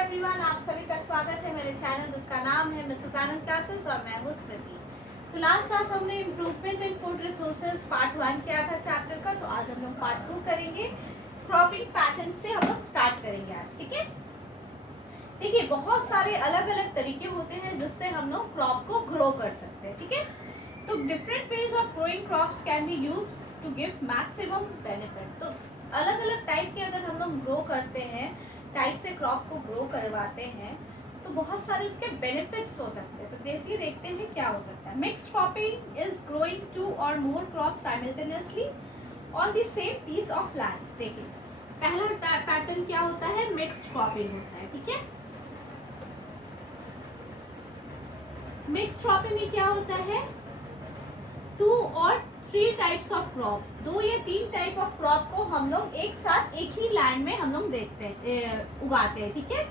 Everyone, आप सभी का स्वागत है मेरे चैनल जिसका नाम है मिसेस आनंद क्लासेस और मैं हूँ स्मृति। तो लास्ट क्लास हमने improvement in food resources part 1 किया था चैप्टर का, तो आज हम लोग पार्ट 2 करेंगे। क्रॉपिंग पैटर्न से हम लोग स्टार्ट करेंगे आज, ठीक है। देखिए, बहुत सारे अलग अलग तरीके होते हैं जिससे हम लोग क्रॉप को ग्रो कर सकते हैं, ठीक है। तो different ways of growing crops can be use to give maximum benefit. तो अलग अलग टाइप के अगर हम लोग ग्रो करते हैं, टाइप से क्रॉप को ग्रो करवाते हैं, तो बहुत सारे उसके बेनिफिट्स हो सकते हैं। तो देखिए, देखते हैं क्या हो सकता है। मिक्स्ड क्रॉपिंग इज ग्रोइंग 2 और more crop simultaneously on the same piece of land. देखिए, पहला पैटर्न क्या होता है, मिक्स्ड क्रॉपिंग होता है, ठीक है। मिक्स्ड क्रॉपिंग में क्या होता है, 2 और 3 टाइप्स ऑफ क्रॉप, 2 या 3 टाइप ऑफ क्रॉप को हम लोग एक साथ एक ही लैंड में हम लोग देखते हैं, उगाते हैं, ठीक है,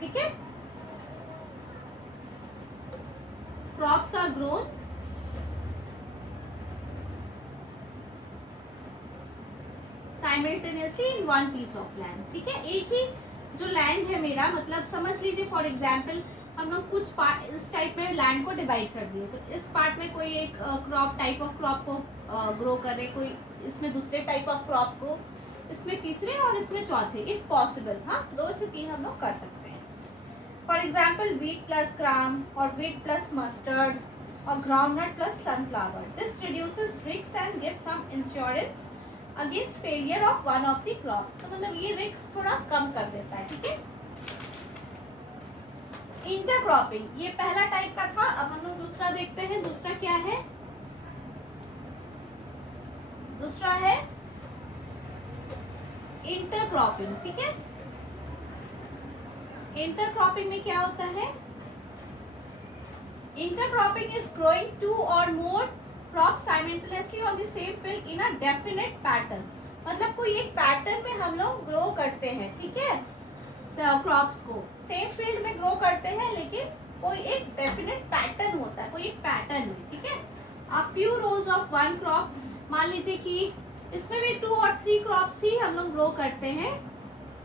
ठीक है। Crops are grown simultaneously in one piece of land, ठीक है। एक ही जो लैंड है मेरा, मतलब समझ लीजिए फॉर एग्जाम्पल हम लोग कुछ पार्ट इस टाइप में लैंड को डिवाइड कर दिए, तो इस पार्ट में कोई एक क्रॉप टाइप ऑफ क्रॉप को ग्रो कर रहे, कोई इसमें दूसरे टाइप ऑफ क्रॉप को, इसमें तीसरे और इसमें चौथे, इफ पॉसिबल। हाँ, 2 से 3 हम लोग कर सकते हैं। For example wheat plus gram और वीट प्लस मस्टर्ड और groundnut plus sunflower. This reduces risk and gives some insurance against failure of one of the crops. तो मतलब ये रिस्क थोड़ा कम कर देता है, ठीक है। इंटरक्रॉपिंग ये पहला टाइप का था। अब हम लोग दूसरा देखते हैं। दूसरा क्या है, दूसरा है इंटरक्रॉपिंग, ठीक है। इंटरक्रॉपिंग में क्या होता है, इंटरक्रॉपिंग इज ग्रोइंग 2 और more crop simultaneously on the same field in a definite pattern. मतलब कोई एक पैटर्न में हम लोग ग्रो करते हैं, ठीक है, क्रॉप्स को सेम फील्ड में ग्रो करते हैं, लेकिन कोई एक डेफिनेट पैटर्न होता है, कोई एक पैटर्न में, ठीक है। A few rows of one crop, मान लीजिए कि इसमें भी 2 और 3 क्रॉप्स ही हम लोग ग्रो करते हैं,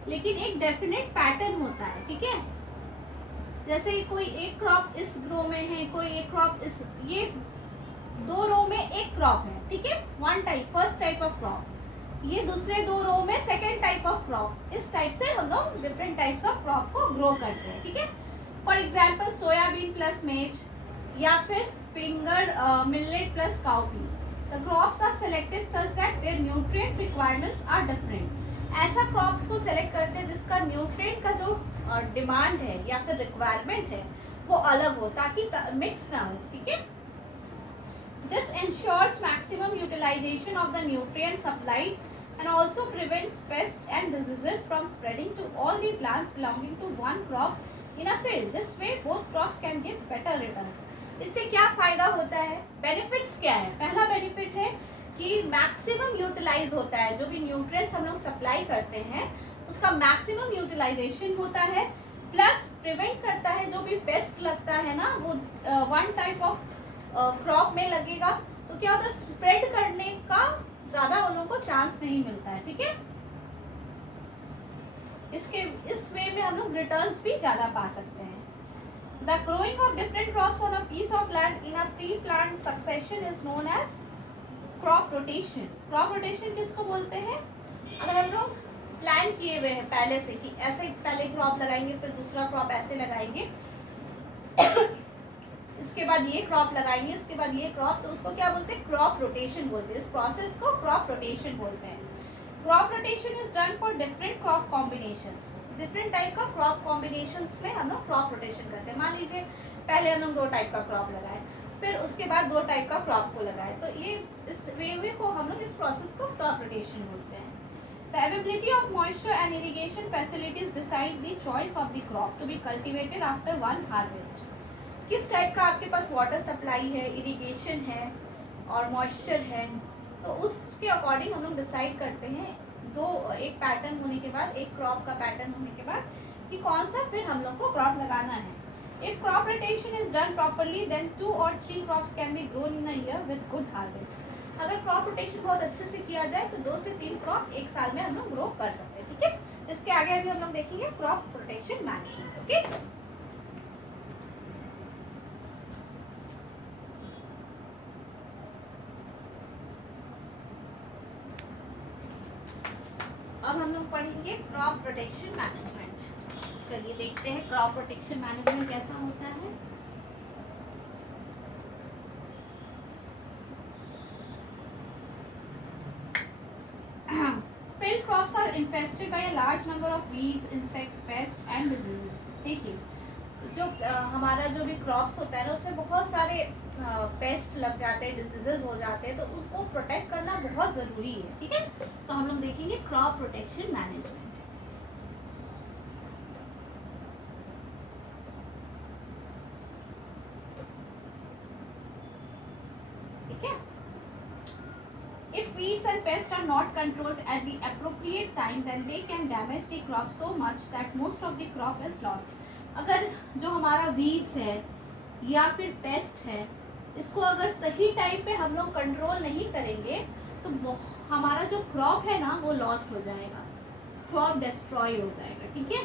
लेकिन एक डेफिनेट पैटर्न होता है, ठीक है। जैसे कोई एक क्रॉप इस रो में है, कोई एक क्रॉप इस, ये 2 रो में एक क्रॉप है, ठीक है, one type, first type of crop, ये दूसरे 2 रो में सेकेंड टाइप ऑफ क्रॉप। इस टाइप से हम लोग डिफरेंट टाइप्स ऑफ क्रॉप को ग्रो करते हैं, ठीक है। For example soybean plus maize या फिर finger millet plus cowpea. The crops are selected such that their nutrient requirements are different. ऐसा क्रॉप्स को सेलेक्ट करते हैं जिसका न्यूट्रिएंट का जो डिमांड है या फिर रिक्वायरमेंट है वो अलग हो, ताकि मिक्स ना हो, ठीक है। This ensures maximum utilization of the nutrient supplied and also prevents pests and diseases from spreading to all the plants belonging to one crop in a field. This way both crops can give better returns. इससे क्या फायदा होता है, benefits क्या है। पहला benefit है कि मैक्सिमम यूटिलाइज होता है, जो भी न्यूट्रिएंट्स हम लोग सप्लाई करते हैं उसका मैक्सिमम यूटिलाइजेशन होता है, प्लस प्रिवेंट करता है जो भी पेस्ट लगता है ना, वो वन टाइप ऑफ क्रॉप में लगेगा, तो क्या होता है, स्प्रेड करने का ज्यादा उन लोगों को चांस नहीं मिलता है, ठीक है। इस वे में हम लोग रिटर्न्स भी ज्यादा पा सकते हैं। The growing of different crops on a piece of land in a pre plant succession is known as crop rotation. Crop rotation किसको बोलते हैं, अगर हम लोग प्लान किए हुए हैं पहले से कि ऐसे पहले क्रॉप लगाएंगे, फिर दूसरा क्रॉप ऐसे लगाएंगे, इसके बाद ये क्रॉप लगाएंगे, इसके बाद ये क्रॉप, तो उसको क्या बोलते हैं, क्रॉप रोटेशन बोलते हैं। इस प्रोसेस को क्रॉप रोटेशन बोलते हैं। Crop rotation is done for different crop combinations. Different type का क्रॉप कॉम्बिनेशंस में हम लोग क्रॉप रोटेशन करते हैं। मान लीजिए पहले हम लोग 2 टाइप का क्रॉप लगाए, फिर उसके बाद 2 टाइप का क्रॉप को लगाए, तो ये इस वे को हम लोग, इस प्रोसेस को क्रॉप रोटेशन बोलते हैं। The availability of moisture and irrigation facilities decide the choice of the crop to be cultivated after one harvest. किस टाइप का आपके पास वाटर सप्लाई है, इरिगेशन है और मॉइस्चर है, तो उसके अकॉर्डिंग हम लोग डिसाइड करते हैं एक पैटर्न होने के बाद, एक क्रॉप का पैटर्न होने के बाद, कि कौन सा फिर हम लोग को क्रॉप लगाना है। If crop rotation is done properly then 2 और 3 crops can be grown in a year with good harvest. अगर क्रॉप रोटेशन बहुत अच्छे से किया जाए तो 2 से 3 क्रॉप एक साल में हम लोग ग्रो कर सकते हैं, ठीक है। इसके आगे आगे अभी हम लोग देखेंगे क्रॉप प्रोटेक्शन मैनेजमेंट। ओके, अब हम लोग पढ़ेंगे क्रॉप प्रोटेक्शन मैनेजमेंट। चलिए देखते हैं क्रॉप प्रोटेक्शन मैनेजमेंट कैसा होता है। Field crops are infested by a large number of weeds, insect, pests and diseases। देखिए जो हमारा जो भी क्रॉप्स होता है ना उसमें बहुत सारे पेस्ट लग जाते हैं, डिजीजेस हो जाते हैं, तो उसको प्रोटेक्ट करना बहुत ज़रूरी है। ठीक है, तो हम लोग देखेंगे क्रॉप प्रोटेक्शन मैनेजमेंट। ठीक है, if weeds and pests are not controlled at the appropriate time then they can damage the crop so much that most of the crop is lost। अगर जो हमारा वीड्स है या फिर पेस्ट है इसको अगर सही टाइम पे हम लोग कंट्रोल नहीं करेंगे तो हमारा जो क्रॉप है ना वो लॉस्ट हो जाएगा, क्रॉप डिस्ट्रॉय हो जाएगा। ठीक है,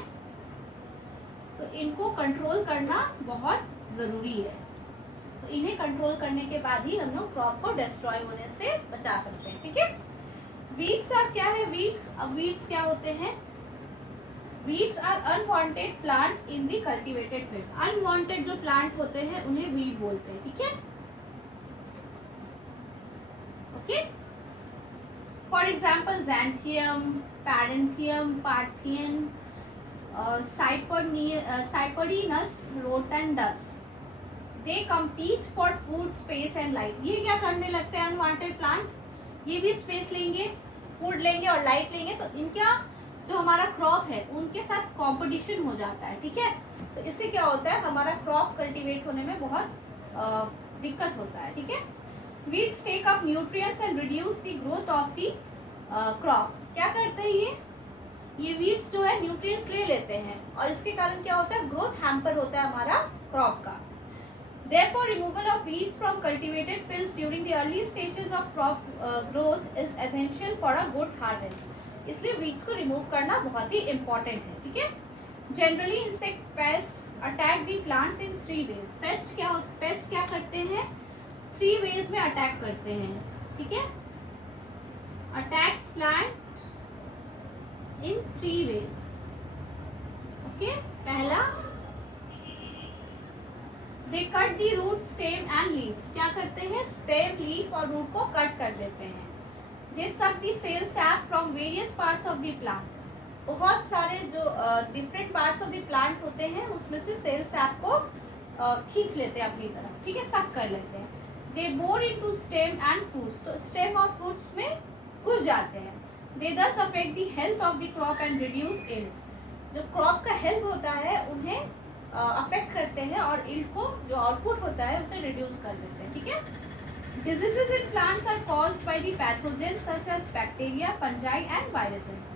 तो इनको कंट्रोल करना बहुत ज़रूरी है। तो इन्हें कंट्रोल करने के बाद ही हम लोग क्रॉप को डिस्ट्रॉय होने से बचा सकते हैं। ठीक है, वीड्स आर क्या है? वीड्स, अब वीड्स क्या होते हैं? Weeds are unwanted plants in the cultivated field. Unwanted जो प्लांट होते हैं उन्हें वीड बोलते हैं। ठीक है, okay, for example xanthium, parthenium, parthenium, cyperus, rotundus, they compete for food, space and light. ये क्या करने लगते हैं अनवांटेड प्लांट? ये भी स्पेस लेंगे, फूड लेंगे और लाइट लेंगे, तो इनका जो हमारा क्रॉप है उनके साथ कंपटीशन हो जाता है। ठीक है, तो इससे क्या होता है हमारा क्रॉप कल्टीवेट होने में बहुत दिक्कत होता है। ठीक है, weeds take up nutrients and reduce the growth of the crop. क्या करते हैं ये वीड्स जो है न्यूट्रिएंट्स ले लेते हैं और इसके कारण क्या होता है ग्रोथ हैम्पर होता है हमारा क्रॉप का। Therefore, removal of weeds from cultivated fields during the early stages of crop growth is essential for a good harvest। इसलिए weeds को remove करना बहुत ही important है। ठीक है, generally insect pests attack the plants in 3 ways। Paste क्या करते हैं? 3 ways में अटैक करते हैं। ठीक है, attacks plant in 3 ways। Okay, पहला they cut the root, stem and leaf. क्या करते हैं? स्टेम, लीफ और रूट को कट कर देते हैं। They suck the cell sap from various parts of the plant. बहुत सारे जो different parts of the plant होते हैं उसमें से सेल सैप को खींच लेते हैं अपनी तरफ। ठीक है, सक कर लेते हैं। They bore into stem and fruits, तो स्टेम और फ्रूट्स में घुस जाते हैं। They thus affect the health of the crop and reduce yields. जो क्रॉप का हेल्थ होता है उन्हें अफेक्ट करते हैं और इल्ड को जो आउटपुट होता है उसे रिड्यूस कर देते हैं। ठीक है, diseases in plants are caused by the pathogen such as bacteria, fungi and viruses.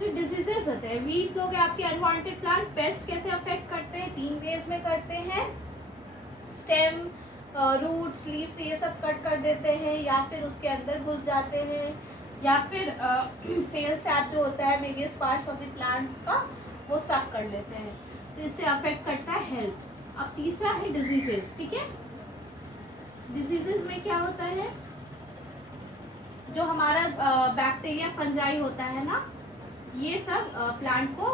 जो डिजीजेस होते हैं, वीड्स हो गए आपके अनवांटेड प्लांट, पेस्ट कैसे अफेक्ट करते हैं? 3 वेज में करते हैं। स्टेम, रूट्स, लीव्स ये सब कट कर देते हैं या फिर उसके अंदर घुस जाते हैं या फिर सेल सैप जो होता है various parts of the plants का वो सक कर लेते हैं, तो इससे अफेक्ट करता है हेल्थ। अब तीसरा है डिजीजेस। ठीक है, डिजीजेस में क्या होता है? जो हमारा बैक्टीरिया, फंजाई होता है ना, ये सब प्लांट को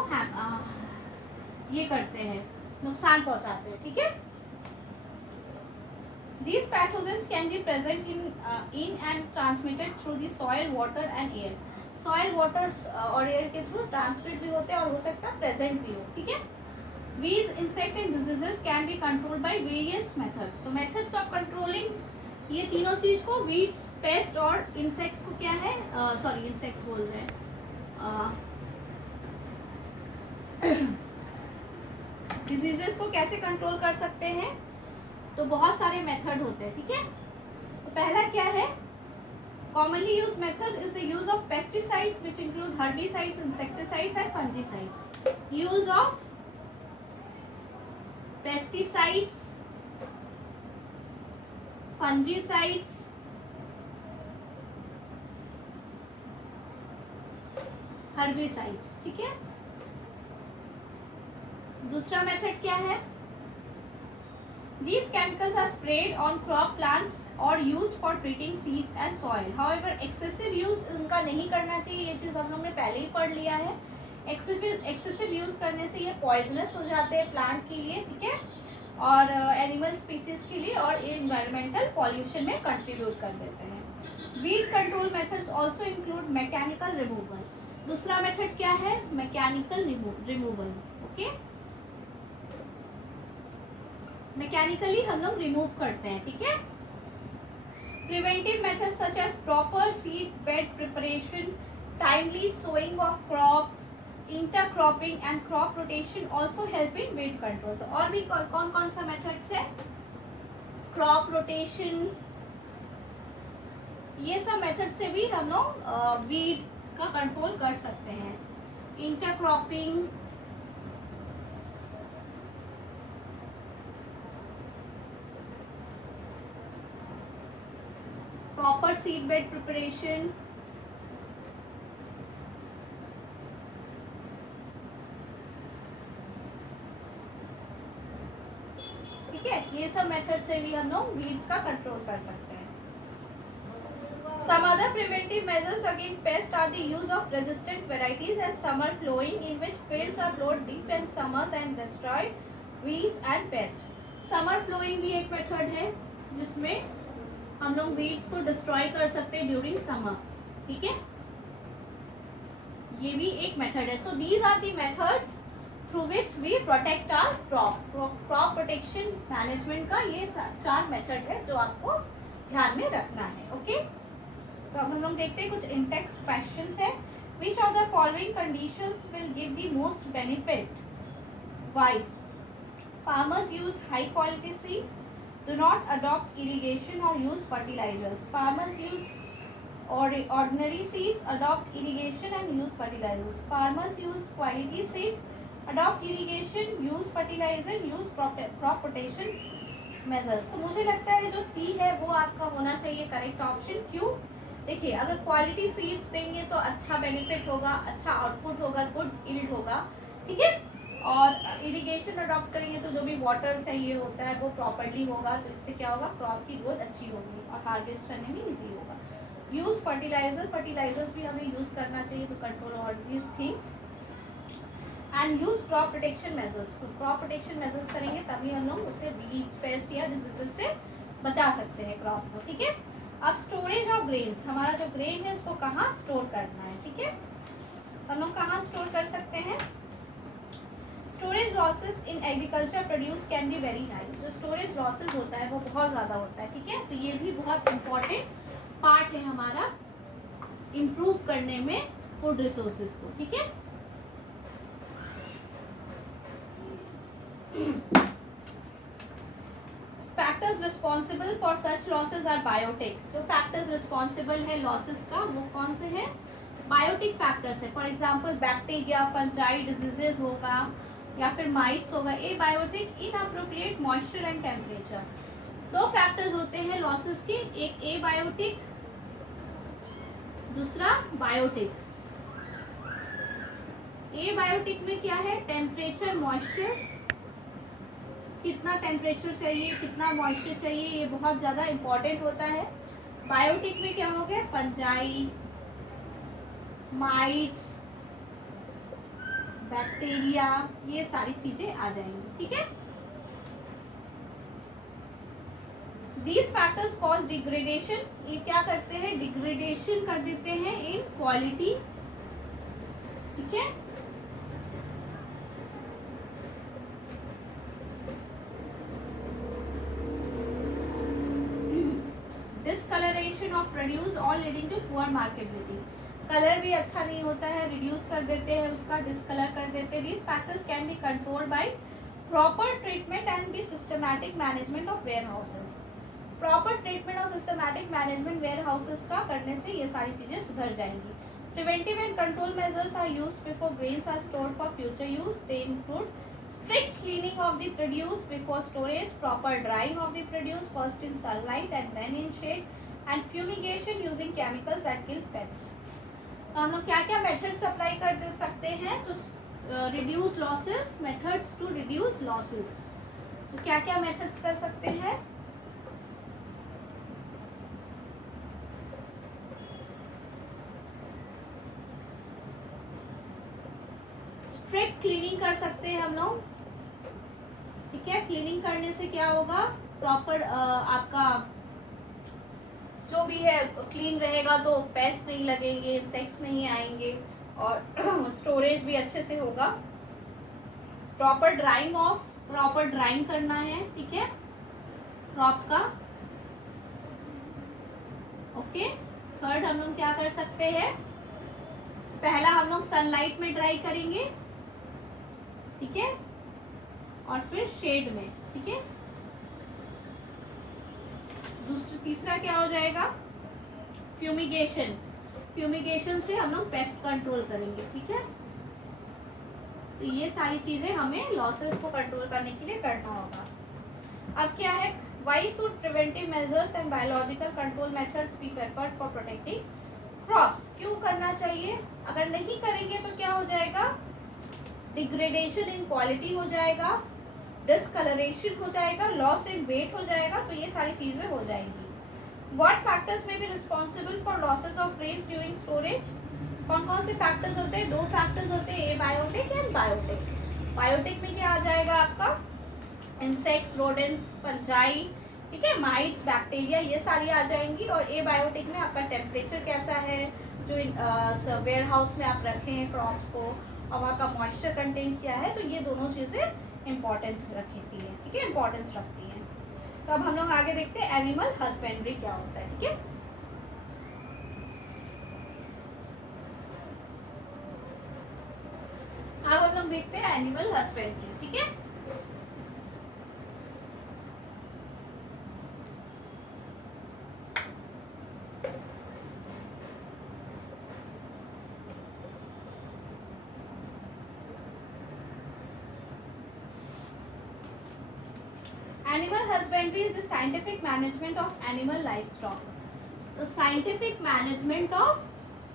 ये करते हैं, नुकसान पहुंचाते हैं। ठीक है, these pathogens can be present in and transmitted through the soil, water and air। soil, water और air के थ्रू ट्रांसमिट भी होते हैं और हो सकता है प्रेजेंट भी हो। ठीक है, Weeds, insect and diseases can be controlled by various methods। तो methods of controlling ये तीनों चीज को, weeds, pest और insects को क्या है? सॉरी insects बोल रहे हैं, diseases को कैसे कंट्रोल कर सकते हैं? तो बहुत सारे मेथड होते हैं। ठीक है, तो पहला क्या है? commonly used method is the use of pesticides which include herbicides, insecticides and fungicides। use of pesticides, fungicides, herbicides। ठीक है, दूसरा मेथड क्या है? These chemicals are sprayed on crop plants or used for treating seeds and soil. However, excessive use इनका नहीं करना चाहिए, ये चीज़ हम लोग ने पहले ही पढ़ लिया है। excessive use करने से ये poisonous हो जाते हैं प्लांट के लिए, ठीक है, और एनिमल स्पीसीज के लिए, और इन्वायरमेंटल पॉल्यूशन में कंट्रीब्यूट कर देते हैं। Weed control methods also include mechanical removal. दूसरा मेथड क्या है? Mechanical removal. ओके, मैकेनिकली हम लोग रिमूव करते हैं, ठीक है। Preventive methods such as proper seed bed preparation, timely sowing of crops, intercropping and crop rotation also help in weed control. तो और भी कौन कौन सा मेथड्स है? क्रॉप रोटेशन, ये सब मेथड से भी हम लोग वीड का कंट्रोल कर सकते हैं। Intercropping, proper seed bed preparation, ठीक है, ये सब मेथड से भी हम लोग वीड्स का कंट्रोल कर सकते हैं। Some other preventive measures against pests are the use of resistant varieties and summer plowing, in which fields are plowed deep in summers and destroyed weeds and pests. Summer plowing भी एक method है जिसमें हम लोग weeds को destroy कर सकते हैं ड्यूरिंग समर, ठीक है, ये भी एक मेथड है। So these are the methods through which we protect our crop protection management का ये 4 मेथड है जो आपको ध्यान में रखना है। ओके, तो अब हम लोग देखते हैं कुछ इन-टेक्स्ट क्वेश्चंस है। Which of the following conditions will give the most benefit? Why? Farmers use high quality seed, do not adopt irrigation or use fertilizers. Farmers use ordinary seeds, adopt irrigation and use fertilizers. Farmers use quality seeds, adopt irrigation, use fertilizer, use crop protection measures. तो मुझे लगता है जो सी है वो आपका होना चाहिए करेक्ट ऑप्शन। क्यों? देखिए, अगर क्वालिटी सीड्स देंगे तो अच्छा बेनिफिट होगा, अच्छा आउटपुट होगा, गुड यील्ड होगा, ठीक है, और इरिगेशन अडॉप्ट करेंगे तो जो भी वाटर चाहिए होता है वो प्रॉपरली होगा, तो इससे क्या होगा, क्रॉप की ग्रोथ अच्छी होगी और हार्वेस्ट करने में इजी होगा। यूज़ फर्टिलाइजर्स भी हमें यूज़ करना चाहिए to control all these things, and use crop protection measures. Crop protection measures करेंगे तभी हम लोग उसे वीड्स, पेस्ट या डिजीजेस से बचा सकते हैं क्रॉप को, ठीक है। अब स्टोरेज ऑफ ग्रेन्स, हमारा जो ग्रेन है उसको कहाँ स्टोर करना है, ठीक है, हम लोग कहाँ स्टोर कर सकते हैं? Storage losses in agriculture produce can be very high. जो स्टोरेज लॉसेस होता है वो बहुत ज़्यादा होता है, ठीक है, तो ये भी बहुत इम्पॉर्टेंट पार्ट है हमारा इम्प्रूव करने में फूड रिसोर्सेज को, ठीक है। Factors responsible for such losses are biotic. जो फैक्टर्स रिस्पॉन्सिबल है लॉसेस का वो कौन से हैं? बायोटिक फैक्टर्स है। For example bacteria, fungi diseases होगा या फिर माइट्स होगा। Abiotic, inappropriate moisture and temperature. 2 factors होते हैं लॉसेस के, एक ए बायोटिक, दूसरा बायोटिक। ए बायोटिक में क्या है? टेम्परेचर, मॉइस्चर, कितना टेम्परेचर चाहिए, कितना मॉइस्चर चाहिए, ये बहुत ज़्यादा इम्पॉर्टेंट होता है। बायोटिक में क्या हो गया? फंजाई, माइट्स, बैक्टीरिया, ये सारी चीजें आ जाएंगी, ठीक है। These factors cause degradation, ये क्या करते हैं? डिग्रेडेशन कर देते हैं इन क्वालिटी, ठीक है। Discoloration of produce, all leading to poor marketability. Colour भी अच्छा नहीं होता है, रिड्यूस कर देते हैं उसका, डिस्कलर कर देते हैं। These factors can be controlled by proper treatment and be systematic management of warehouses. Proper treatment और सिस्टमैटिक मैनेजमेंट वेयरहाउसेस का करने से ये सारी चीज़ें सुधर जाएंगी। Preventive and control measures are used before grains are stored for future use. They include strict cleaning of the produce before storage, proper drying of the produce first in sunlight and then in shade, and fumigation using chemicals that kill pests. तो हम लोग क्या क्या methods apply कर सकते हैं? तो reduce losses, methods to reduce losses. तो क्या क्या मेथड्स कर सकते हैं? स्ट्रिक्ट क्लीनिंग कर सकते हैं हम लोग, ठीक है। क्लीनिंग करने से क्या होगा, प्रॉपर आपका जो भी है क्लीन रहेगा, तो पेस्ट नहीं लगेंगे, इंसेक्ट्स नहीं आएंगे, और स्टोरेज भी अच्छे से होगा। प्रॉपर ड्राइंग करना है, ठीक है, क्रॉप का। ओके, थर्ड हम लोग क्या कर सकते हैं, पहला हम लोग सनलाइट में ड्राई करेंगे, ठीक है, और फिर शेड में, ठीक है। तीसरा क्या हो जाएगा, फ्यूमिगेशन। फ्यूमिगेशन से हम लोग पेस्ट कंट्रोल करेंगे, ठीक है। तो ये सारी चीजें हमें लॉसेस को कंट्रोल करने के लिए करना होगा। अब क्या है, why should preventive measures and biological control methods be preferred for protecting crops. क्यों करना चाहिए? अगर नहीं करेंगे तो क्या हो जाएगा, डिग्रेडेशन इन क्वालिटी हो जाएगा, डिसकलरेशन हो जाएगा, लॉस इन वेट हो जाएगा, तो ये सारी चीजें हो जाएंगी। What factors may be responsible for losses of grains during storage? कौन कौन से फैक्टर्स होते हैं? 2 फैक्टर्स होते हैं, एबायोटिक एंड बायोटिक। बायोटिक में क्या आ जाएगा आपका, इंसेक्ट्स, रोडेंट्स, फंजाई, ठीक है, माइट्स, बैक्टीरिया, ये सारी आ जाएंगी। और एबायोटिक में आपका टेम्परेचर कैसा है, जो वेयर हाउस में आप रखे हैं क्रॉप्स को, और वहाँ का मॉइस्चर कंटेंट क्या है, तो ये दोनों चीज़ें इंपॉर्टेंस रखती हैं, ठीक है, इंपॉर्टेंस रखती हैं। तो अब हम लोग आगे देखते हैं एनिमल हस्बेंड्री क्या होता है, ठीक है। अब हम लोग देखते हैं एनिमल हस्बेंड्री, ठीक है। Animal husbandry is the scientific management of animal livestock. The scientific management of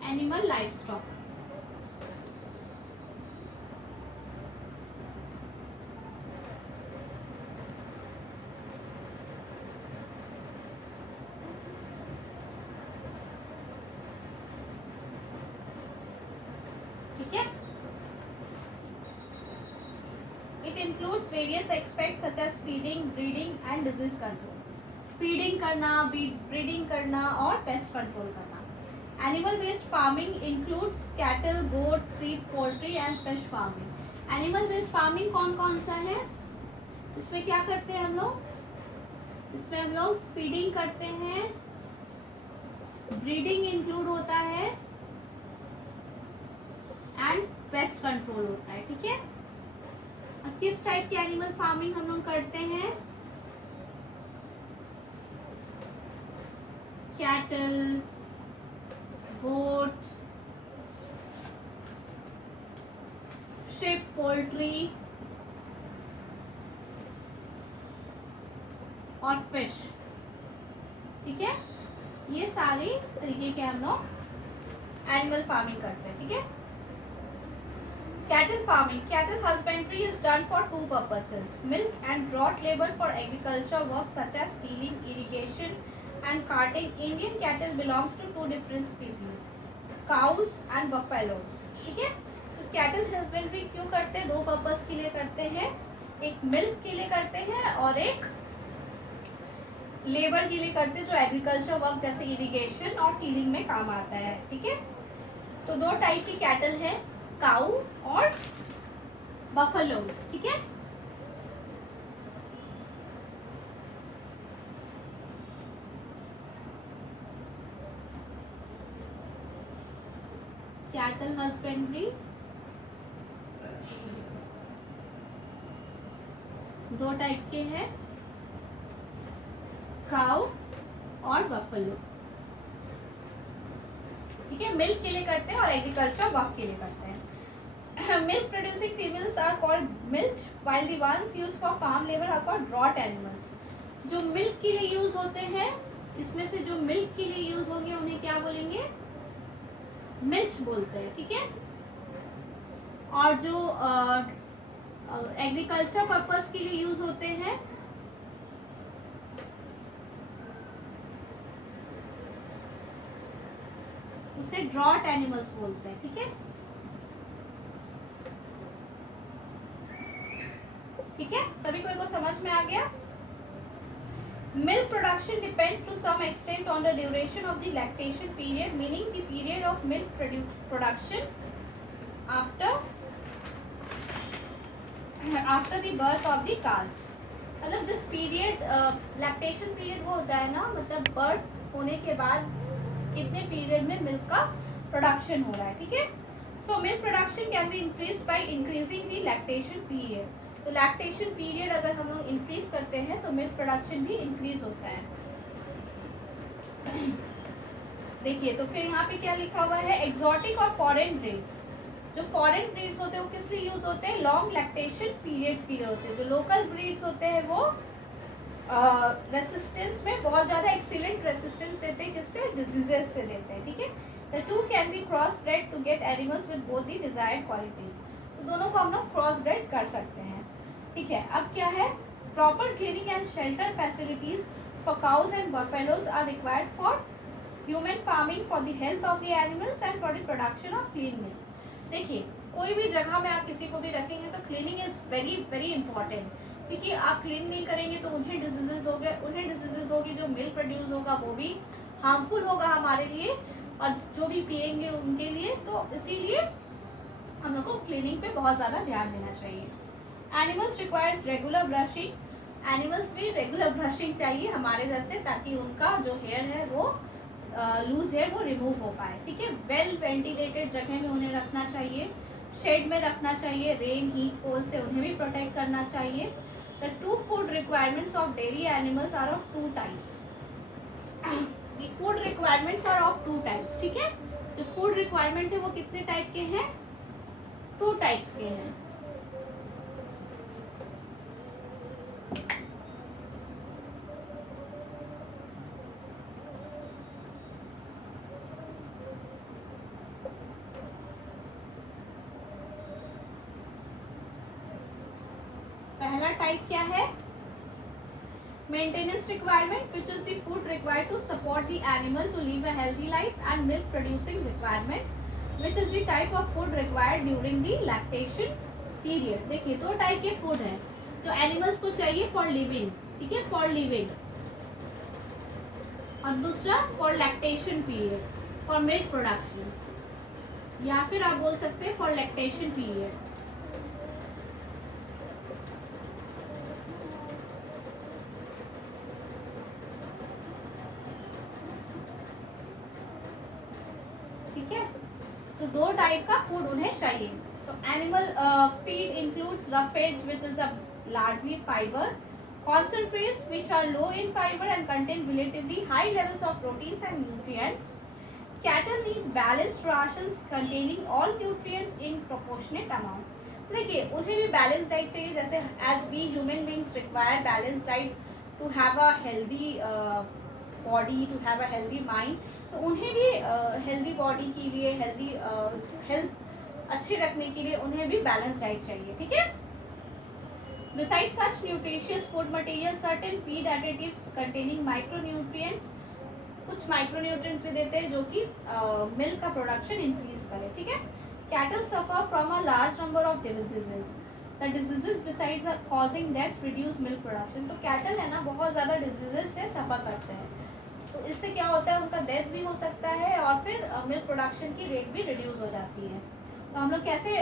animal livestock. ठीक है, it includes various aspects such as feeding, breeding and disease control. Feeding करना, ब्रीडिंग करना और पेस्ट कंट्रोल करना। Animal based farming includes cattle, goat, sheep, poultry and fish farming. Animal based farming कौन कौन सा है, इसमें क्या करते हैं हम लोग, इसमें हम लोग फीडिंग करते हैं, ब्रीडिंग इंक्लूड होता है एंड पेस्ट कंट्रोल होता है, ठीक है। किस टाइप की एनिमल फार्मिंग हम लोग करते हैं, कैटल, गोट, शिप, पोल्ट्री और फिश, ठीक है। ये सारे तरीके के हम लोग एनिमल फार्मिंग करते हैं, ठीक है। Cattle farming. Cattle husbandry is done for 2 purposes: milk and draught labor for agriculture work such as tilling, irrigation and carting. Indian cattle belongs to 2 different species, cows and buffaloes. ठीक है, तो cattle husbandry क्यों करते हैं? 2 purpose के लिए करते हैं, एक मिल्क के लिए करते हैं और एक लेबर के लिए करते हैं, जो एग्रीकल्चर वर्क जैसे इरिगेशन और टीलिंग में काम आता है, ठीक है। तो 2 टाइप की कैटल है, काऊ और बफलोज, ठीक है। कैटल हस्बेंड्री 2 टाइप के हैं, काऊ और बफलो, ठीक है। मिल्क के लिए करते हैं और एग्रीकल्चर वर्क के लिए करते हैं। Milk producing females are called milch, while the ones used for farm labour are called draught animals. जो मिल्क के लिए यूज होते हैं, इसमें से जो मिल्क के लिए यूज होंगे उन्हें क्या बोलेंगे, मिल्च बोलते हैं, ठीक है। और जो एग्रीकल्चर पर्पस के लिए यूज होते हैं उसे ड्रॉट एनिमल्स बोलते हैं, ठीक है। ठीक है, सभी को समझ में आ गया। Milk production depends to some extent on the duration of the lactation period, meaning the period of milk production after the birth of the calf. मतलब जिस पीरियड लैक्टेशन पीरियड वो होता है ना, मतलब बर्थ होने के बाद कितने पीरियड में मिल्क का प्रोडक्शन हो रहा है, ठीक है। So milk production can be increase by increasing the lactation period. तो लैक्टेशन पीरियड अगर हम लोग इंक्रीज करते हैं तो मिल्क प्रोडक्शन भी इंक्रीज होता है। देखिए तो फिर यहाँ पे क्या लिखा हुआ है, एक्सोटिक और फॉरेन ब्रीड्स। जो फॉरेन ब्रीड्स होते हैं वो किस लिए यूज होते हैं, लॉन्ग लैक्टेशन पीरियड्स के लिए होते हैं। जो लोकल ब्रीड्स होते हैं वो रेसिस्टेंस में बहुत ज़्यादा एक्सीलेंट रेसिस्टेंस देते हैं, किससे, डिजीजेस से देते हैं, ठीक है। The two can be cross bred to get animals with both the desired qualities. तो दोनों को हम लोग क्रॉस ब्रेड कर सकते हैं, ठीक है। अब क्या है, proper cleaning and shelter facilities for cows and buffaloes are required for human farming, for the health of the animals and for the production of clean milk. देखिए कोई भी जगह में आप किसी को भी रखेंगे तो cleaning is very very important, क्योंकि आप क्लीन नहीं करेंगे तो उन्हें डिजीजेज हो गए, उन्हें डिजीजेज होगी, जो मिल्क प्रोड्यूस होगा वो भी हार्मफुल होगा हमारे लिए और जो भी पिएंगे उनके लिए। तो इसीलिए हम लोग को क्लीनिंग पे बहुत ज़्यादा ध्यान देना चाहिए। Animals require regular brushing, animals भी रेगुलर ब्रशिंग चाहिए हमारे जैसे, ताकि उनका जो हेयर है वो लूज हेयर वो रिमूव हो पाए, ठीक है। वेल वेंटिलेटेड जगह में उन्हें रखना चाहिए, शेड में रखना चाहिए, रेन हीट कोल्ड से उन्हें भी प्रोटेक्ट करना चाहिए। The two food requirements of dairy animals are of two types. The food requirements are of two types, ठीक है। जो फूड रिक्वायरमेंट है वो कितने टाइप के हैं, टू टाइप्स के हैं। पहला टाइप क्या है, maintenance requirement, which is the food required to support the animal to live a healthy life, and milk producing requirement, which is the type of food required during the lactation period. देखिए दो type के food हैं जो animals को चाहिए for living, ठीक है, for living, और दूसरा for lactation period, for milk production, या फिर आप बोल सकते हैं फॉर लैक्टेशन पीरियड। ठीक है, तो दो टाइप का फूड उन्हें चाहिए। तो animal feed includes roughage which is a largely fibre, concentrates which are low in fiber and contain relatively high levels of proteins and nutrients. Cattle need balanced rations containing all nutrients in proportionate amounts. देखिए उन्हें भी balance diet चाहिए, जैसे as we human beings require balance diet to have a healthy body, to have a healthy mind, तो उन्हें भी healthy body के लिए, हेल्दी हेल्थ अच्छे रखने के लिए उन्हें भी बैलेंस डाइट चाहिए, ठीक है। Besides such nutritious food materials, certain feed additives containing micronutrients, कुछ माइक्रोन्यूट्रिएंट्स भी देते हैं जो कि मिल्क का प्रोडक्शन इंक्रीज करे, ठीक है। Cattle suffer from a large number of diseases, the diseases besides causing death reduce milk production. तो कैटल है ना बहुत ज़्यादा डिजीजेस से सफ़र करते हैं, तो इससे क्या होता है उनका डेथ भी हो सकता है और फिर मिल्क प्रोडक्शन की रेट भी रिड्यूस हो जाती है। तो हम लोग कैसे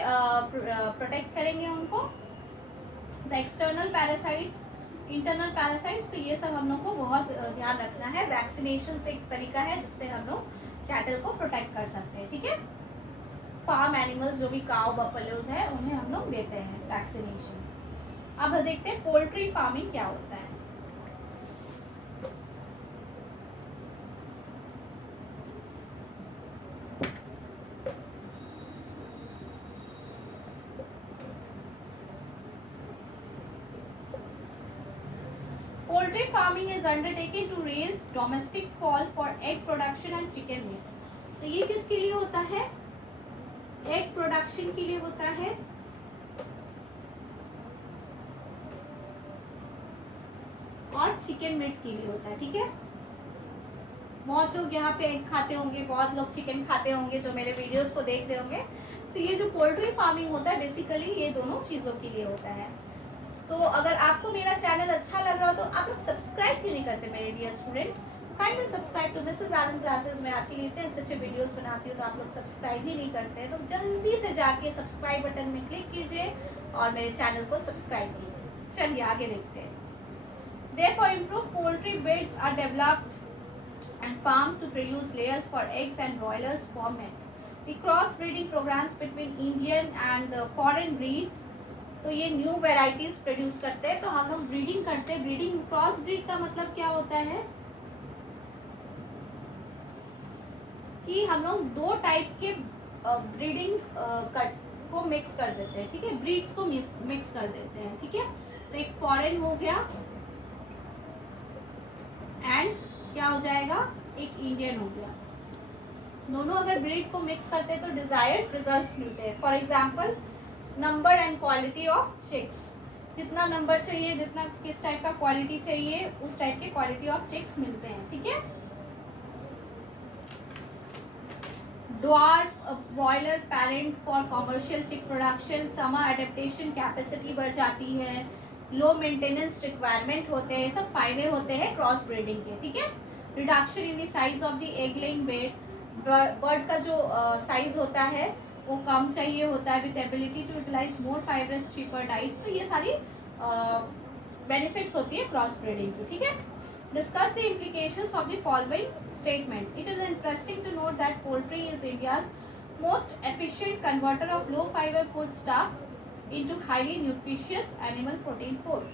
प्रोटेक्ट करेंगे उनको, the external parasites, internal parasites, तो ये सब हम लोग को बहुत ध्यान रखना है। वैक्सीनेशन से एक तरीका है जिससे हम लोग कैटल को प्रोटेक्ट कर सकते हैं, ठीक है। फार्म एनिमल्स जो भी काउ बफेलोज है उन्हें हम लोग देते हैं वैक्सीनेशन। अब देखते हैं पोल्ट्री फार्मिंग क्या होता है। Poultry farming is undertaken to raise domestic fowl for egg production and chicken meat. तो ये किसके लिए होता है, एग प्रोडक्शन के लिए होता है, और चिकन मीट के लिए होता है। ठीक है, बहुत लोग यहाँ पे एग खाते होंगे, बहुत लोग चिकन खाते होंगे जो मेरे वीडियोस को देख रहे होंगे। तो ये जो पोल्ट्री फार्मिंग होता है बेसिकली ये दोनों चीज़ों के लिए होता है। तो अगर आपको मेरा चैनल अच्छा लग रहा हो तो आप लोग सब्सक्राइब क्यों नहीं करते मेरे dear students? Kindly subscribe to Mrs Anand classes. मैं आपके लिए इतने अच्छे अच्छे वीडियोस बनाती हूँ तो आप लोग सब्सक्राइब ही नहीं करते हैं। तो जल्दी से जाके सब्सक्राइब बटन में क्लिक कीजिए और मेरे चैनल को सब्सक्राइब कीजिए। चलिए आगे देखते हैं। Therefore, improved poultry beds are developed and farmed to produce layers for eggs and broilers for men. The cross-breeding programs between Indian and foreign breeds, तो ये न्यू वेराइटीज प्रोड्यूस करते हैं। तो हम लोग ब्रीडिंग करते हैं। ब्रीडिंग क्रॉस ब्रीड का मतलब क्या होता है कि हम लोग दो टाइप के ब्रीडिंग को मिक्स कर देते हैं। ठीक है, ब्रीड्स को मिक्स कर देते हैं। ठीक है, तो एक फॉरेन हो गया एंड क्या हो जाएगा, एक इंडियन हो गया। दोनों अगर ब्रीड को मिक्स करते हैं तो डिजायर्ड रिजल्ट्स मिलते हैं। For example number and quality of chicks, जितना नंबर चाहिए, जितना किस टाइप का क्वालिटी चाहिए उस टाइप के क्वालिटी ऑफ चिक्स मिलते हैं। ठीक है, dwarf broiler parent for commercial चिक प्रोडक्शन, समर एडेप्टेशन कैपेसिटी बढ़ जाती है, लो मेंटेनेंस रिक्वायरमेंट होते हैं, सब फायदे होते हैं क्रॉस ब्रीडिंग के। ठीक है, reduction in the size of the egg laying bed, bird का जो साइज होता है वो कम चाहिए होता है, with ability to utilise more fibrous cheaper diets. तो ये सारी बेनिफिट्स होती है क्रॉस ब्रीडिंग की। ठीक है, discuss the implications of the following statement. It is interesting to note that poultry is India's most efficient converter of low fiber food stuff into highly nutritious animal protein food.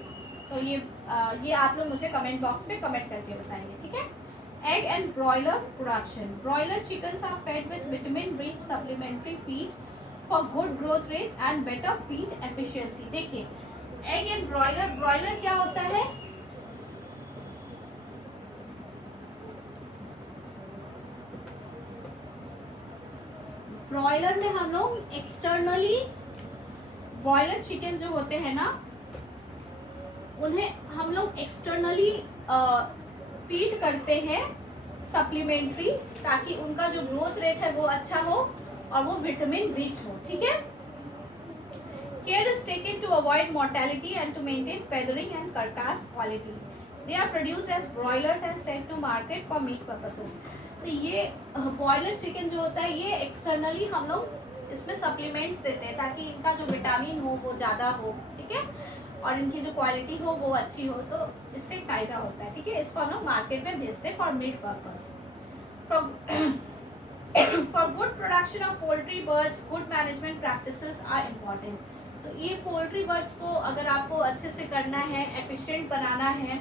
तो ये आप लोग मुझे comment box में comment करके बताएंगे। ठीक है, egg and broiler production. Broiler chickens are fed with vitamin rich supplementary feed for good growth rate and better feed efficiency. देखिए egg and broiler क्या होता है, ब्रॉयलर में हम लोग एक्सटर्नली ब्रॉयलर चिकन जो होते हैं ना उन्हें हम लोग एक्सटर्नली फीड करते हैं सप्लीमेंट्री, ताकि उनका जो ग्रोथ रेट है वो अच्छा हो और वो विटामिन रिच हो। ठीक है, care is taken to avoid mortality and to maintain feathering and carcass quality. They are produced as broilers and sold to market for meat purposes. तो ये बॉयलर चिकन जो होता है ये एक्सटर्नली हम लोग इसमें सप्लीमेंट्स देते हैं ताकि इनका जो विटामिन हो वो ज़्यादा हो। ठीक है, और इनकी जो क्वालिटी हो वो अच्छी हो, तो इससे फ़ायदा होता है। ठीक है, इसको हम लोग मार्केट में भेजते हैं for meat purpose. For good production of poultry birds good management practices are important. तो ये पोल्ट्री बर्ड्स को अगर आपको अच्छे से करना है, एफिशिएंट बनाना है,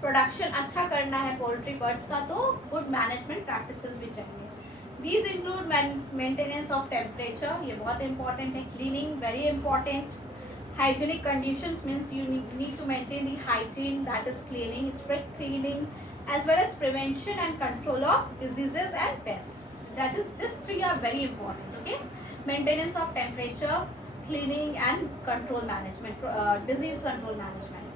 प्रोडक्शन अच्छा करना है पोल्ट्री बर्ड्स का, तो गुड मैनेजमेंट प्रैक्टिसेस भी चाहिए। These include maintenance of temperature, ये बहुत इंपॉर्टेंट है, cleaning very important, hygienic conditions means you need to maintain the hygiene, that is cleaning, strict cleaning, as well as prevention and control of diseases and pests. That is, these three are very important. Okay, maintenance of temperature, cleaning and control management, disease control management.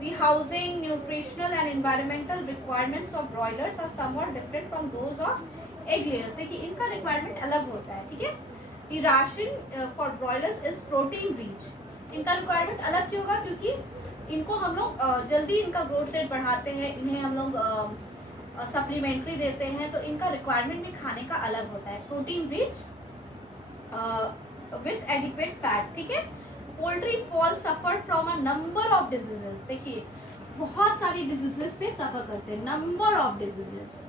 The housing, nutritional and environmental requirements of broilers are somewhat different from those of egg layers. देखिए इनका requirement अलग होता है। ठीक है, the ration for broilers is protein rich. इनका requirement अलग क्यों होगा, क्योंकि इनको हम लोग जल्दी इनका ग्रोथ रेट बढ़ाते हैं, इन्हें हम लोग सप्लीमेंट्री देते हैं, तो इनका रिक्वायरमेंट भी खाने का अलग होता है, protein rich with adequate fat. ठीक है, poultry fall suffer from a number of diseases. देखिए बहुत सारी डिजीजेस से सफर करते हैं, number of diseases.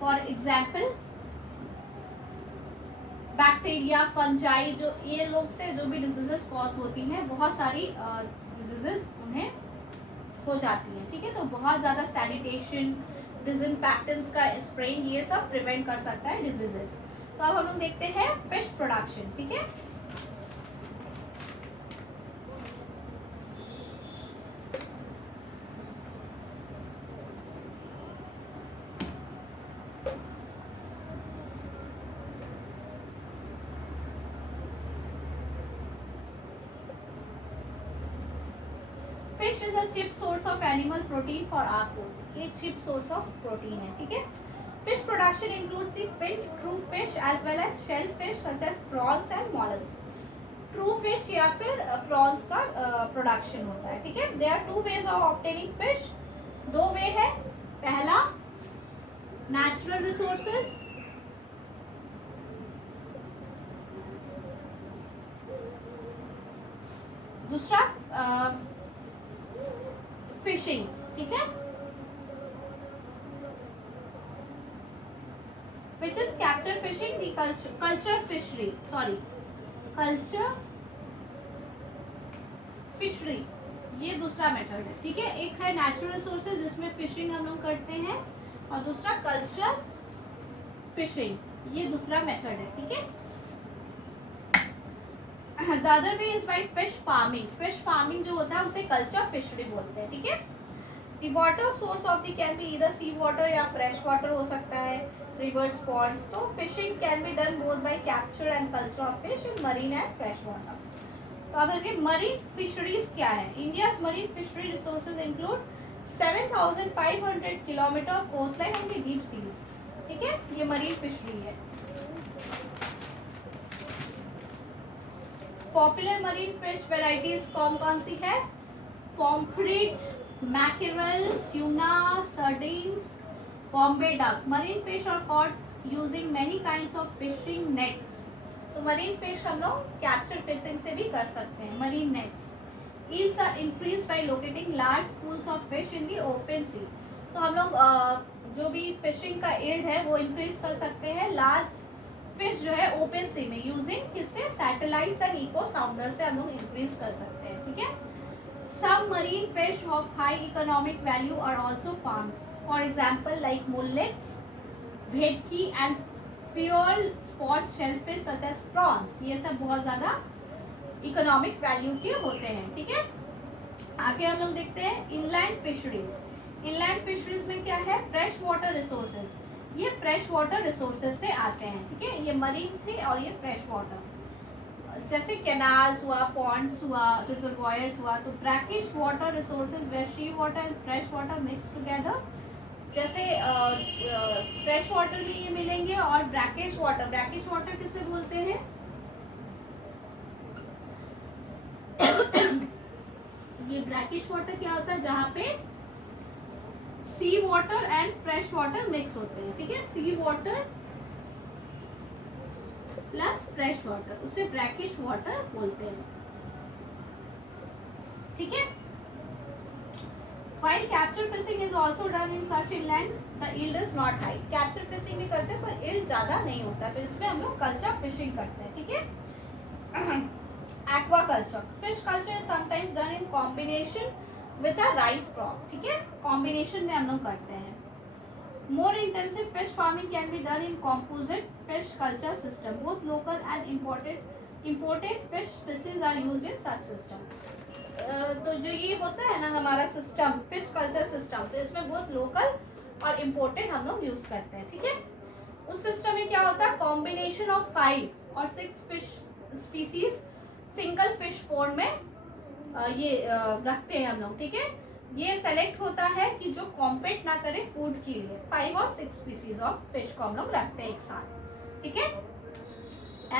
For example bacteria, fungi, जो ये लोग से जो भी डिजीजेस कॉज होती हैं, बहुत सारी डिजीजेस उन्हें हो जाती हैं। ठीक है, तो बहुत ज़्यादा सैनिटेशन, डिसइंफेक्टेंट्स का स्प्रेइंग, ये सब प्रिवेंट कर सकता है डिजीजेस। तो अब हम लोग देखते हैं फिश प्रोडक्शन। ठीक है, fish is a cheap source of animal protein for our food, ये चिप सोर्स ऑफ प्रोटीन है, ठीक है। Fish production includes the fin, true fish as well as shell fish such as prawns and mollusc. True fish या फिर prawns का production होता है, ठीक है। There are two ways of obtaining fish, दो वे है। पहला नेचुरल रिसोर्सेज, दूसरा फिशिंग, ठीक है, which is capture fishing, the culture fishery, sorry culture fishery, ये दूसरा मेथड है, ठीक है। एक है नेचुरल रिसोर्सेज जिसमें फिशिंग हम लोग करते हैं, और दूसरा कल्चर फिशिंग, ये दूसरा मेथड है, ठीक है। The other way is by fish farming, fish farming जो होता है उसे कल्चर फिशरी बोलते हैं, ठीक है। The water source of the can be either sea water या फ्रेश वाटर हो सकता है, रिवर्स पॉन्ड्स। तो fishing can be done both by capture and culture of fish in marine and fresh water. तो अब देखिए मरीन फिशरीज क्या है। India's marine fishery resources include 7,500 kilometre of coast line on the deep seas, ठीक है, ये marine fishery है। Popular marine fish varieties कौन कौन सी है, pomfret, mackerel, tuna, sardines, Bombay duck. Marine fish are caught using many kinds of fishing nets. तो marine fish हम लोग कैप्चर फिशिंग से भी कर सकते हैं, marine nets. Yields are increase by locating large schools of fish in the open sea. तो हम लोग जो भी फिशिंग का ईल्ड है वो इंक्रीज कर सकते हैं लार्ज फिश जो है ओपन सी में, यूजिंग किससे, सैटेलाइट्स एंड इको साउंडर से हम लोग इंक्रीज कर सकते हैं, ठीक है। Some marine fish of high economic value are also farmed, for example like mullets, bhetki and pearl spot shellfish such as prawns. ये सब बहुत ज्यादा इकोनॉमिक वैल्यू के होते हैं, ठीक है। आगे हम लोग देखते हैं इनलैंड फिशरीज। इनलैंड फिशरीज में क्या है, फ्रेश वाटर रिसोर्सेज, ये फ्रेश वाटर रिसोर्सेज से आते हैं, ठीक है। ये मरीन थे और ये फ्रेश वाटर, जैसे कैनाल्स हुआ, पॉन्ड्स हुआ, रिजर्वॉयर्स हुआ। तो brackish water resources where sea water and fresh water mix together, जैसे फ्रेश वाटर में ये मिलेंगे, और ब्रैकिश वाटर किसे बोलते हैं, ये ब्रैकिश वाटर क्या होता है, जहाँ पे sea water and fresh water mix होते हैं, ठीक है। Sea water plus fresh water, उसे ब्रैकिश वाटर बोलते हैं, ठीक है। While capture fishing is also done in such inland, the yield is not high. Capture fishing भी करते हैं पर yield ज़्यादा नहीं होता, तो इसमें हम लोग कल्चर फिशिंग करते हैं, ठीक है। Aquaculture, fish culture is sometimes done in combination with a rice crop, ठीक है, कॉम्बिनेशन में हम लोग करते हैं। More intensive fish farming can be done in composite fish culture system. Both local and imported fish species are used in such system. तो जो ये होता है ना हमारा सिस्टम, फिश कल्चर सिस्टम, तो इसमें बहुत लोकल और इम्पोर्टेड हम लोग यूज करते हैं, ठीक है। उस सिस्टम में क्या होता है, कॉम्बिनेशन ऑफ 5 और 6 fish species single fish pond में ये रखते हैं हम लोग, ठीक है। ये सेलेक्ट होता है कि जो कॉम्पीट ना करे फूड के लिए, 5 और 6 स्पीसीज ऑफ फिश को हम लोग रखते हैं एक साथ, ठीक है।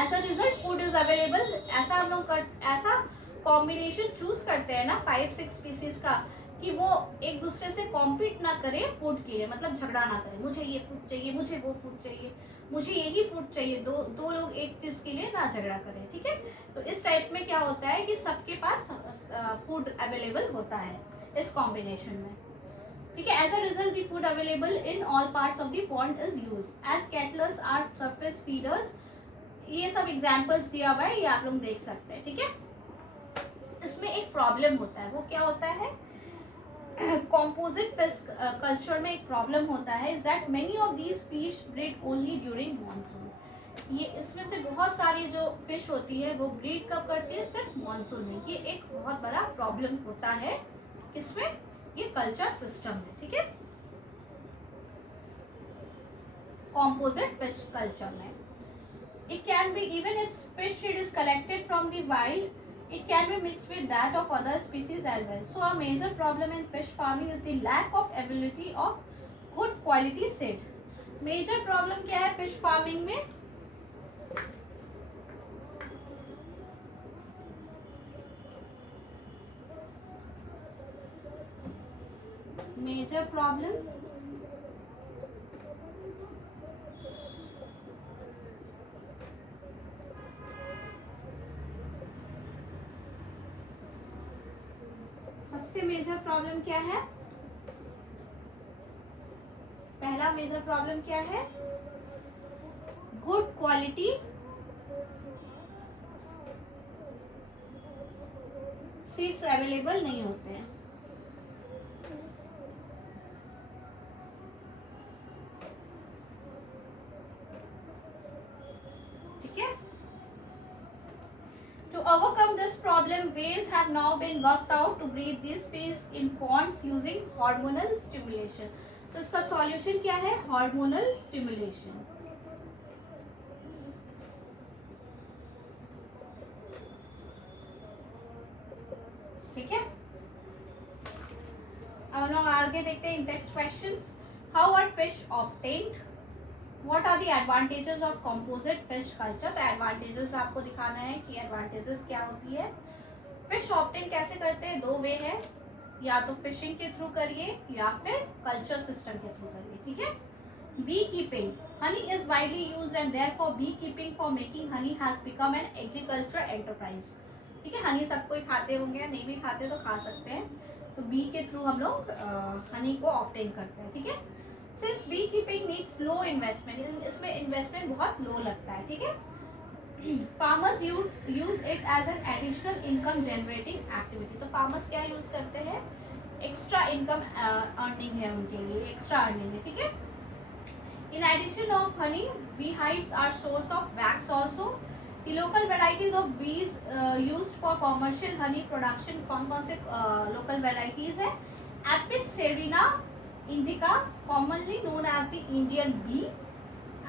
As a result food is available, ऐसा हम लोग ऐसा कॉम्बिनेशन चूज करते हैं ना 5-6 स्पीसीज का, कि वो एक दूसरे से कॉम्पीट ना करे फूड के लिए, मतलब झगड़ा ना करे, मुझे ये फूड चाहिए, मुझे वो फूड चाहिए, मुझे यही फूड चाहिए, दो लोग एक चीज के लिए ना झगड़ा करें, ठीक है। तो इस टाइप में क्या होता है कि सबके पास फूड अवेलेबल होता है इस कॉम्बिनेशन में, ठीक है। As a result the food available in all parts of the pond is used as catlas are surface feeders. ये सब एग्जांपल्स दिया हुआ है, ये आप लोग देख सकते हैं, ठीक है। इसमें एक प्रॉब्लम होता है, वो क्या होता है, composite fish culture में एक प्रॉब्लम होता है, is that many of these fish breed only during monsoon. ये इसमें से बहुत सारी जो फिश होती है वो ब्रीड कब करती है, सिर्फ मॉनसून में। ये एक बहुत बड़ा प्रॉब्लम होता है किसमें, ये कल्चर सिस्टम में, ठीक है, composite fish culture में। It can be even if fish it is collected from the wild It can be mixed with that of other species as well. So a major problem in fish farming is the lack of availability of good quality seed. Major problem क्या है fish farming में? Major problem सबसे major problem क्या है? पहला major problem क्या है? Good quality seeds available नहीं होते हैं. ठीक है. To overcome this problem, ways have now been worked out to breed these fish in ponds using hormonal stimulation. तो इसका सॉल्यूशन क्या है? Hormonal stimulation. ठीक है. अब हम लोग आगे देखते हैं next questions. How are fish obtained? What are the advantages of composite fish culture? तो एडवांटेजेस आपको दिखाना है कि एडवांटेजेस क्या होती है. फिश ऑब्टेन कैसे करते हैं? दो वे है, या तो फिशिंग के थ्रू करिए या फिर कल्चर सिस्टम के थ्रू करिए. ठीक है. Bee keeping. Honey is widely used and therefore bee keeping for making honey has become an agriculture enterprise. ठीक है. हनी सब कोई खाते होंगे, नहीं भी खाते तो खा सकते हैं. तो बी के थ्रू हम लोग हनी को ऑब्टेन करते हैं. ठीक है. Since bee keeping needs low investment, इसमें इन्वेस्टमेंट बहुत लो लगता है. ठीक है. Farmers use it as an additional income generating activity. तो फार्मर्स क्या यूज करते हैं? एक्स्ट्रा इनकम अर्निंग है उनके लिए, एक्स्ट्रा अर्निंग है. ठीक है. In addition of honey, bee hives are source of wax also. The local varieties of bees used for commercial honey production, कौन कौन से local varieties है? Apis cervina indica, commonly known as the Indian bee,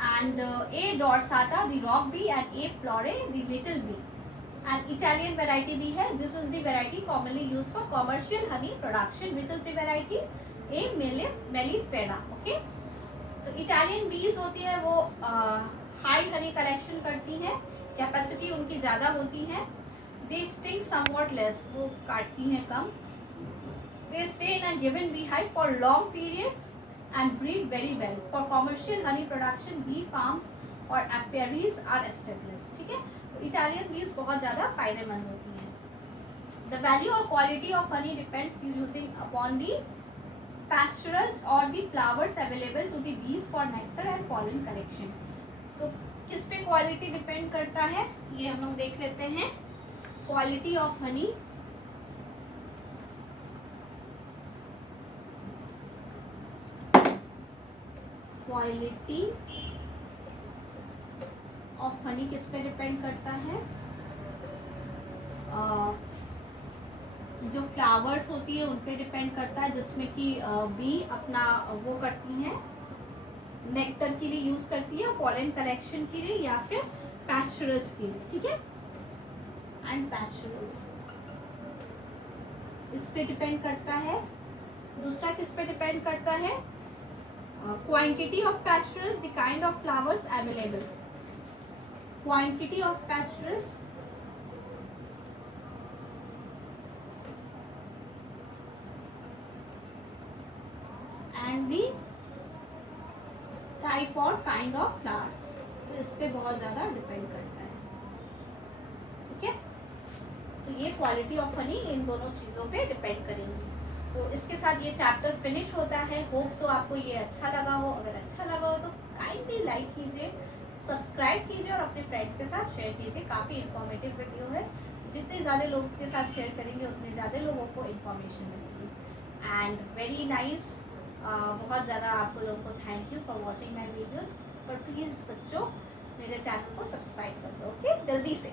and A. dorsata, the rock bee, and A. flore, the little bee. And Italian variety bee है. This is the variety commonly used for commercial honey production. Which is the variety? A. mellifera. Okay. तो Italian bees होती है वो high Honey collection करती हैं, capacity उनकी ज़्यादा होती है. दे स्टिंग समवॉट लेस, वो काटती हैं कम. They stay in a given beehive for long periods and breed very well. For commercial honey production bee farms और एपियरीज आर एस्टेब्लिश्ड. ठीक है. तो इटालियन बीज बहुत ज़्यादा फायदेमंद होती हैं. द वैल्यू और quality of honey depends using upon the pasturage or the flowers available to the bees for nectar and pollen collection. तो किस पे क्वालिटी डिपेंड करता है ये हम लोग देख लेते हैं. Quality of honey, quality of honey किस पे डिपेंड करता है? जो फ्लावर्स होती है उन पे डिपेंड करता है, जिसमें कि बी अपना वो करती हैं, नेक्टर के लिए यूज़ करती है, पॉलन कलेक्शन के लिए या फिर पैस्चरस के लिए. ठीक है. एंड पैस्चरस इस पे डिपेंड करता है. दूसरा किस पे डिपेंड करता है? Quantity of pastures, the kind of flowers available. Quantity of pastures and the type और काइंड ऑफ फ्लावर्स. तो इस पे बहुत ज़्यादा डिपेंड करता है. ठीक है. तो ये क्वालिटी ऑफ हनी इन दोनों चीज़ों पे डिपेंड करेंगी. तो इसके साथ ये चैप्टर फिनिश होता है. होप सो आपको ये अच्छा लगा हो. अगर अच्छा लगा हो तो काइंडली लाइक कीजिए, सब्सक्राइब कीजिए और अपने फ्रेंड्स के साथ शेयर कीजिए. काफ़ी इन्फॉर्मेटिव वीडियो है. जितने ज़्यादा लोगों के साथ शेयर करेंगे उतने ज़्यादा लोगों को इन्फॉर्मेशन मिलेगी. And very nice. बहुत ज़्यादा आप लोगों को thank you for watching my videos. पर प्लीज़ बच्चों मेरे चैनल को सब्सक्राइब कर दो. ओके, जल्दी से.